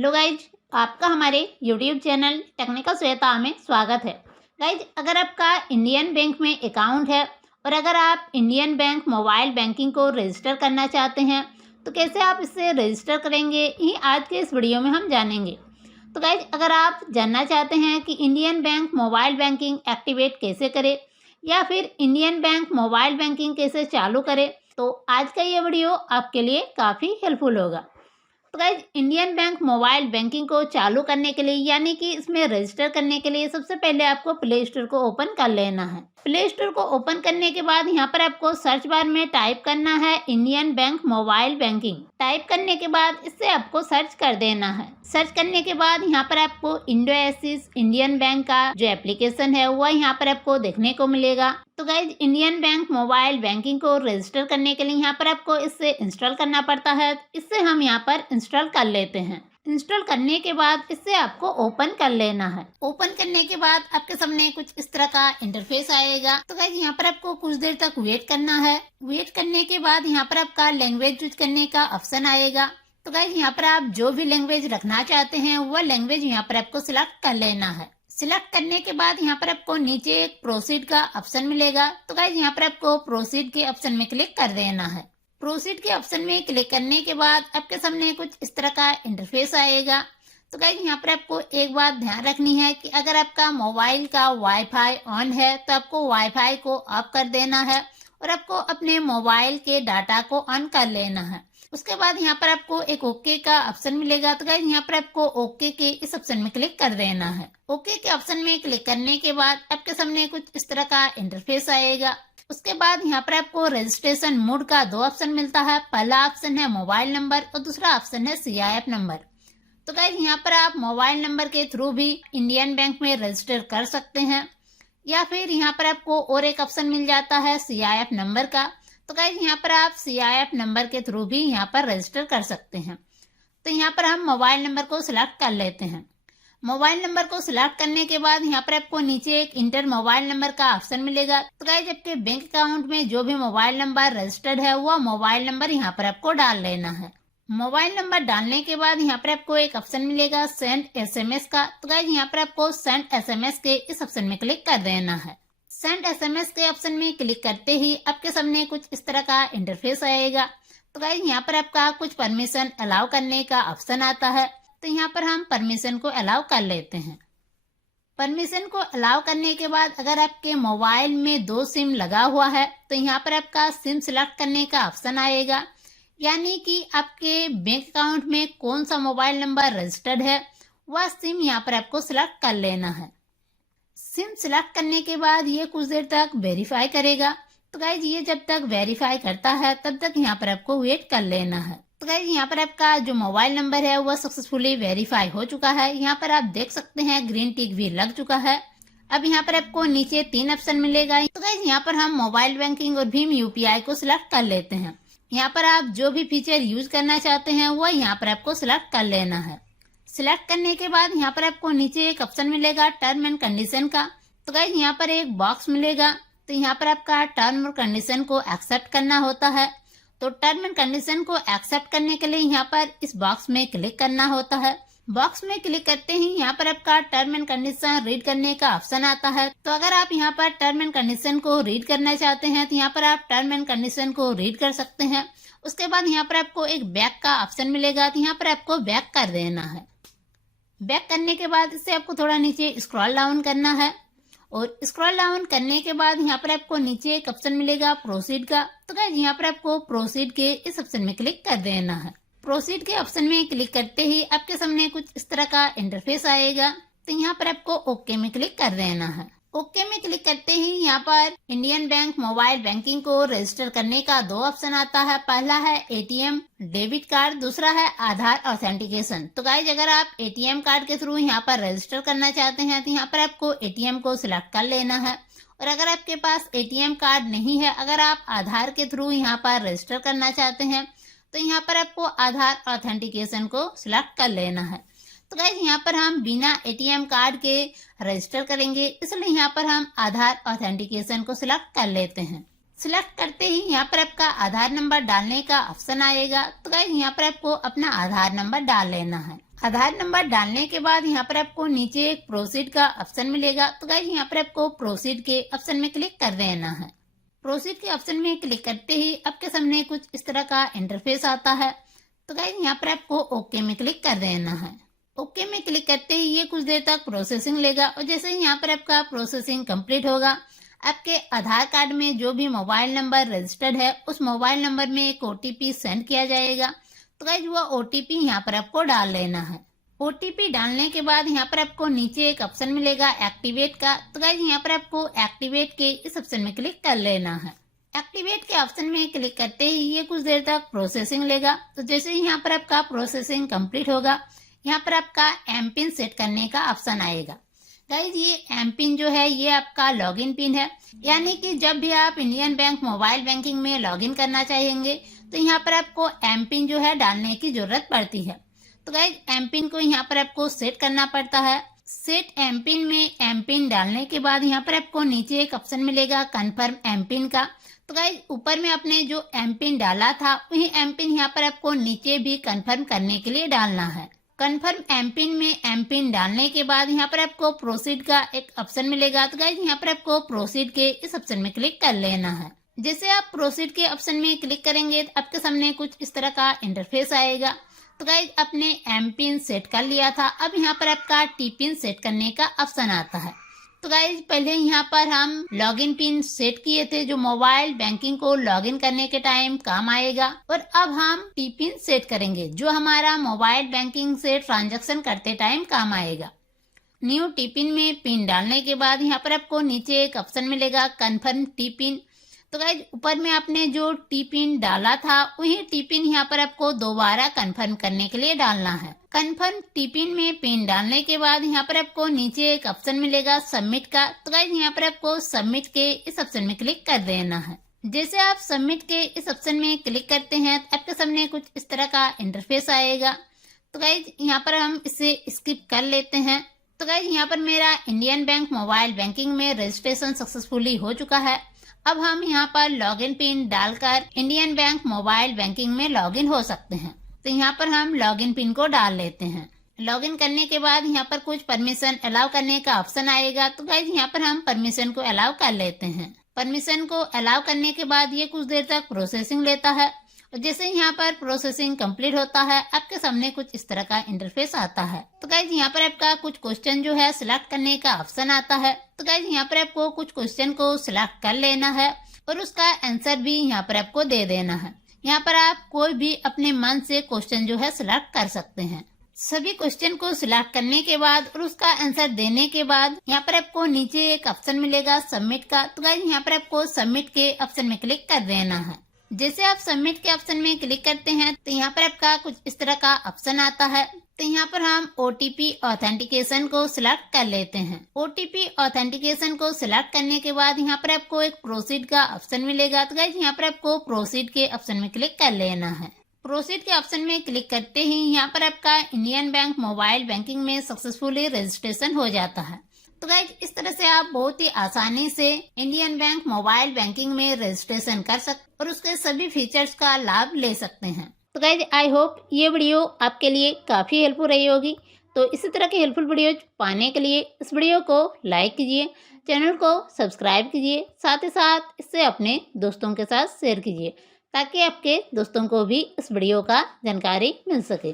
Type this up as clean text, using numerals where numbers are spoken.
Hello guys, आपका हमारे YouTube channel technical Shweta में स्वागत है। गाइज, अगर आपका इंडियन बैंक में अकाउंट है और अगर आप इंडियन बैंक मोबाइल बैंकिंग को रजिस्टर करना चाहते हैं तो कैसे आप इसे रजिस्टर करेंगे, ही आज के इस वीडियो में हम जानेंगे। तो गाइज, अगर आप जानना चाहते हैं कि Indian bank mobile banking activate कैसे करें या फिर इंडियन बैंक मोबाइल बैंकिंग कैसे चालू करें, तो आज का ये वीडियो आपके लिए काफ़ी हेल्पफुल होगा। तो guys, Indian bank mobile banking को चालू करने के लिए यानी कि इसमें रजिस्टर करने के लिए सबसे पहले आपको प्ले स्टोर को ओपन कर लेना है। प्ले स्टोर को ओपन करने के बाद यहाँ पर आपको सर्च बार में टाइप करना है Indian bank mobile banking. Type करने के बाद इससे आपको सर्च कर देना है। सर्च करने के बाद यहाँ पर आपको इंडोएसिस इंडियन बैंक का जो एप्लीकेशन है वह यहाँ पर आपको देखने को मिलेगा। तो guys, Indian bank mobile banking को रजिस्टर करने के लिए यहाँ पर आपको इसे इंस्टॉल करना पड़ता है। इससे हम यहाँ पर इंस्टॉल कर लेते हैं। इंस्टॉल करने के बाद इससे आपको ओपन कर लेना है। ओपन करने के बाद आपके सामने कुछ इस तरह का इंटरफेस आएगा। तो गाइज, यहाँ पर आपको कुछ देर तक वेट करना है। वेट करने के बाद यहाँ पर आपका लैंग्वेज चूज करने का ऑप्शन आएगा। तो गाइज, यहाँ पर आप जो भी लैंग्वेज रखना चाहते हैं वह लैंग्वेज यहाँ पर आपको सिलेक्ट कर लेना है। सिलेक्ट करने के बाद यहाँ पर आपको नीचे एक प्रोसीड का ऑप्शन मिलेगा। तो गाइज, यहाँ पर आपको प्रोसीड के ऑप्शन में क्लिक कर देना है। प्रोसीड के ऑप्शन में क्लिक करने के बाद आपके सामने कुछ इस तरह का इंटरफेस आएगा। तो गाइज, यहाँ पर आपको एक बात ध्यान रखनी है कि अगर आपका मोबाइल का वाईफाई ऑन है तो आपको वाईफाई को ऑफ कर देना है और आपको अपने मोबाइल के डाटा को ऑन कर लेना है। उसके बाद यहाँ पर आपको एक ओके का ऑप्शन मिलेगा। तो गाइज, यहाँ पर आपको ओके के इस ऑप्शन में क्लिक कर देना है। ओके के ऑप्शन में क्लिक करने के बाद आपके सामने कुछ इस तरह का इंटरफेस आएगा। उसके बाद यहाँ पर आपको रजिस्ट्रेशन मोड का दो ऑप्शन मिलता है। पहला ऑप्शन है मोबाइल नंबर और दूसरा ऑप्शन है CIF नंबर। तो गाइज, यहाँ पर आप मोबाइल नंबर के थ्रू भी इंडियन बैंक में रजिस्टर कर सकते हैं या फिर यहाँ पर आपको और एक ऑप्शन मिल जाता है CIF नंबर का। तो गाइज, यहाँ पर आप CIF नंबर के थ्रू भी यहाँ पर रजिस्टर कर सकते हैं। तो यहाँ पर हम मोबाइल नंबर को सिलेक्ट कर लेते हैं। मोबाइल नंबर को सिलेक्ट करने के बाद यहाँ पर आपको नीचे एक इंटर मोबाइल नंबर का ऑप्शन मिलेगा। तो गाइज, आपके बैंक अकाउंट में जो भी मोबाइल नंबर रजिस्टर्ड है वह मोबाइल नंबर यहाँ पर आपको डाल लेना है। मोबाइल नंबर डालने के बाद यहाँ पर आपको एक ऑप्शन मिलेगा सेंड SMS का। तो गाइज, यहाँ पर आपको सेंड SMS के इस ऑप्शन में क्लिक कर देना है। सेंड SMS के ऑप्शन में क्लिक करते ही आपके सामने कुछ इस तरह का इंटरफेस आएगा। तो गाइज, यहाँ पर आपका कुछ परमिशन अलाउ करने का ऑप्शन आता है। तो यहाँ पर हम परमिशन को अलाउ कर लेते हैं। परमिशन को अलाउ करने के बाद अगर आपके मोबाइल में 2 सिम लगा हुआ है तो यहाँ पर आपका सिम सिलेक्ट करने का ऑप्शन आएगा, यानी कि आपके बैंक अकाउंट में कौन सा मोबाइल नंबर रजिस्टर्ड है वह सिम यहाँ पर आपको सिलेक्ट कर लेना है। सिम सिलेक्ट करने के बाद ये कुछ देर तक वेरीफाई करेगा। तो गाइज, ये जब तक वेरीफाई करता है तब तक यहाँ पर आपको वेट कर लेना है। तो गाइज, यहाँ पर आपका जो मोबाइल नंबर है वह सक्सेसफुली वेरीफाई हो चुका है। यहाँ पर आप देख सकते हैं ग्रीन टिक भी लग चुका है। अब यहाँ पर आपको नीचे 3 ऑप्शन मिलेगा। तो गाइज, यहाँ पर हम मोबाइल बैंकिंग और भीम UPI को सिलेक्ट कर लेते हैं। यहाँ पर आप जो भी फीचर यूज करना चाहते हैं वह यहाँ पर आपको सिलेक्ट कर लेना है। सिलेक्ट करने के बाद यहाँ पर आपको नीचे एक ऑप्शन मिलेगा टर्म एंड कंडीशन का। तो गाइज, यहाँ पर एक बॉक्स मिलेगा। तो यहाँ पर आपका टर्म और कंडीशन को एक्सेप्ट करना होता है। तो टर्म एंड कंडीशन को एक्सेप्ट करने के लिए यहाँ पर इस बॉक्स में क्लिक करना होता है। बॉक्स में क्लिक करते ही यहाँ पर आपका टर्म एंड कंडीशन रीड करने का ऑप्शन आता है। तो अगर आप यहाँ पर टर्म एंड कंडीशन को रीड करना चाहते हैं तो यहाँ पर आप टर्म एंड कंडीशन को रीड कर सकते हैं। उसके बाद यहाँ पर आपको एक बैक का ऑप्शन मिलेगा। तो यहाँ पर आपको बैक कर देना है। बैक करने के बाद इससे आपको थोड़ा नीचे स्क्रॉल डाउन करना है और स्क्रॉल डाउन करने के बाद यहाँ पर आपको नीचे एक ऑप्शन मिलेगा प्रोसीड का। तो गाइज, यहाँ पर आपको प्रोसीड के इस ऑप्शन में क्लिक कर देना है। प्रोसीड के ऑप्शन में क्लिक करते ही आपके सामने कुछ इस तरह का इंटरफेस आएगा। तो यहाँ पर आपको ओके में क्लिक कर देना है। ओके में क्लिक करते ही यहाँ पर इंडियन बैंक मोबाइल बैंकिंग को रजिस्टर करने का 2 ऑप्शन आता है। पहला है ATM डेबिट कार्ड, दूसरा है आधार ऑथेंटिकेशन। तो गाइज, अगर आप ATM कार्ड के थ्रू यहाँ पर रजिस्टर करना चाहते हैं तो यहाँ पर आपको ATM को सिलेक्ट कर लेना है। और अगर आपके पास ATM कार्ड नहीं है, अगर आप आधार के थ्रू यहाँ पर रजिस्टर करना चाहते हैं तो यहाँ पर आपको आधार ऑथेंटिकेशन को सिलेक्ट कर लेना है। तो गाइज, यहाँ पर हम बिना ATM कार्ड के रजिस्टर करेंगे, इसलिए यहाँ पर हम आधार ऑथेंटिकेशन को सिलेक्ट कर लेते हैं। सिलेक्ट करते ही यहाँ पर आपका आधार नंबर डालने का ऑप्शन आएगा। तो गाइज यहाँ पर आपको अपना आधार नंबर डाल लेना है। आधार नंबर डालने के बाद यहाँ पर आपको नीचे एक प्रोसीड का ऑप्शन मिलेगा। तो गाइज यहाँ पर आपको प्रोसीड के ऑप्शन में क्लिक कर देना है। प्रोसीड के ऑप्शन में क्लिक करते ही आपके सामने कुछ इस तरह का इंटरफेस आता है। तो गाइज यहाँ पर आपको ओके में क्लिक कर देना है। ओके में क्लिक करते ही ये कुछ देर तक प्रोसेसिंग लेगा और जैसे ही यहाँ पर आपका प्रोसेसिंग कंप्लीट होगा, आपके आधार कार्ड में जो भी मोबाइल नंबर रजिस्टर्ड है उस मोबाइल नंबर में एक ओटीपी सेंड किया जाएगा। तो गाइज वो ओटीपी यहाँ पर आपको डाल लेना है। ओटीपी डालने के बाद यहाँ पर आपको नीचे एक ऑप्शन मिलेगा एक्टिवेट का। तो गाइज यहाँ पर आपको एक्टिवेट के इस ऑप्शन में क्लिक कर लेना है। एक्टिवेट के ऑप्शन में क्लिक करते ही ये कुछ देर तक प्रोसेसिंग लेगा। तो जैसे ही यहाँ पर आपका प्रोसेसिंग कंप्लीट होगा, यहाँ पर आपका एम पिन सेट करने का ऑप्शन आएगा। गाइज ये एम पिन जो है ये आपका लॉगिन पिन है, यानी कि जब भी आप इंडियन बैंक मोबाइल बैंकिंग में लॉगिन करना चाहेंगे तो यहाँ पर आपको एम पिन जो है डालने की जरूरत पड़ती है। तो गाइज एम पिन को यहाँ पर आपको सेट करना पड़ता है। सेट एम पिन में एम पिन डालने के बाद यहाँ पर आपको नीचे एक ऑप्शन मिलेगा कन्फर्म एम पिन का। तो गाइज ऊपर में आपने जो एम पिन डाला था वही एम पिन यहाँ पर आपको नीचे भी कन्फर्म करने के लिए डालना है। कन्फर्म एम पिन में एम पिन डालने के बाद यहाँ पर आपको प्रोसीड का एक ऑप्शन मिलेगा। तो गाइज यहाँ पर आपको प्रोसीड के इस ऑप्शन में क्लिक कर लेना है। जैसे आप प्रोसीड के ऑप्शन में क्लिक करेंगे तो आपके सामने कुछ इस तरह का इंटरफेस आएगा। तो गाइज आपने एम पिन सेट कर लिया था, अब यहाँ पर आपका टी पिन सेट करने का ऑप्शन आता है। तो गाइज पहले यहाँ पर हम लॉगिन पिन सेट किए थे जो मोबाइल बैंकिंग को लॉगिन करने के टाइम काम आएगा, और अब हम टी पिन सेट करेंगे जो हमारा मोबाइल बैंकिंग से ट्रांजैक्शन करते टाइम काम आएगा। न्यू टी पिन में पिन डालने के बाद यहाँ पर आपको नीचे एक ऑप्शन मिलेगा कन्फर्म टी पिन। तो गाइज ऊपर में आपने जो टी पिन डाला था वही टी पिन यहाँ पर आपको दोबारा कंफर्म करने के लिए डालना है। कंफर्म टी पिन में पिन डालने के बाद यहाँ पर आपको नीचे एक ऑप्शन मिलेगा सबमिट का। तो गाइज यहाँ पर आपको सबमिट के इस ऑप्शन में क्लिक कर देना है। जैसे आप सबमिट के इस ऑप्शन में क्लिक करते हैं तो आपके सामने कुछ इस तरह का इंटरफेस आएगा। तो गाइज यहाँ पर हम इसे स्किप कर लेते हैं। तो गाइज यहाँ पर मेरा इंडियन बैंक मोबाइल बैंकिंग में रजिस्ट्रेशन सक्सेसफुली हो चुका है। अब हम यहाँ पर लॉगिन पिन डालकर इंडियन बैंक मोबाइल बैंकिंग में लॉगिन हो सकते हैं। तो यहाँ पर हम लॉगिन पिन को डाल लेते हैं। लॉगिन करने के बाद यहाँ पर कुछ परमिशन अलाउ करने का ऑप्शन आएगा। तो गाइज यहाँ पर हम परमिशन को अलाउ कर लेते हैं। परमिशन को अलाउ करने के बाद ये कुछ देर तक प्रोसेसिंग लेता है, और जैसे यहाँ पर प्रोसेसिंग कंप्लीट होता है आपके सामने कुछ इस तरह का इंटरफेस आता है। तो गाइज यहाँ पर आपका कुछ क्वेश्चन जो है सिलेक्ट करने का ऑप्शन आता है। तो गाइज यहाँ पर आपको कुछ क्वेश्चन को सिलेक्ट कर लेना है और उसका आंसर भी यहाँ पर आपको दे देना है। यहाँ पर आप कोई भी अपने मन से क्वेश्चन जो है सिलेक्ट कर सकते हैं। सभी क्वेश्चन को सिलेक्ट करने के बाद और उसका आंसर देने के बाद यहाँ पर आपको नीचे एक ऑप्शन मिलेगा सबमिट का। तो गाइज यहाँ पर आपको सबमिट के ऑप्शन में क्लिक कर देना है। जैसे आप सबमिट के ऑप्शन में क्लिक करते हैं तो यहाँ पर आपका कुछ इस तरह का ऑप्शन आता है। तो यहाँ पर हम ओटीपी ऑथेंटिकेशन को सिलेक्ट कर लेते हैं। ओटीपी ऑथेंटिकेशन को सिलेक्ट करने के बाद यहाँ पर आपको एक प्रोसीड का ऑप्शन मिलेगा। तो गाइस यहाँ पर आपको प्रोसीड के ऑप्शन में क्लिक कर लेना है। प्रोसीड के ऑप्शन में क्लिक करते ही यहाँ पर आपका इंडियन बैंक मोबाइल बैंकिंग में सक्सेसफुली रजिस्ट्रेशन हो जाता है। तो गाइज इस तरह से आप बहुत ही आसानी से इंडियन बैंक मोबाइल बैंकिंग में रजिस्ट्रेशन कर सकते और उसके सभी फीचर्स का लाभ ले सकते हैं। तो गाइज आई होप ये वीडियो आपके लिए काफ़ी हेल्पफुल रही होगी। तो इसी तरह के हेल्पफुल वीडियोज पाने के लिए इस वीडियो को लाइक कीजिए, चैनल को सब्सक्राइब कीजिए, साथ ही साथ इससे अपने दोस्तों के साथ शेयर कीजिए ताकि आपके दोस्तों को भी इस वीडियो का जानकारी मिल सके।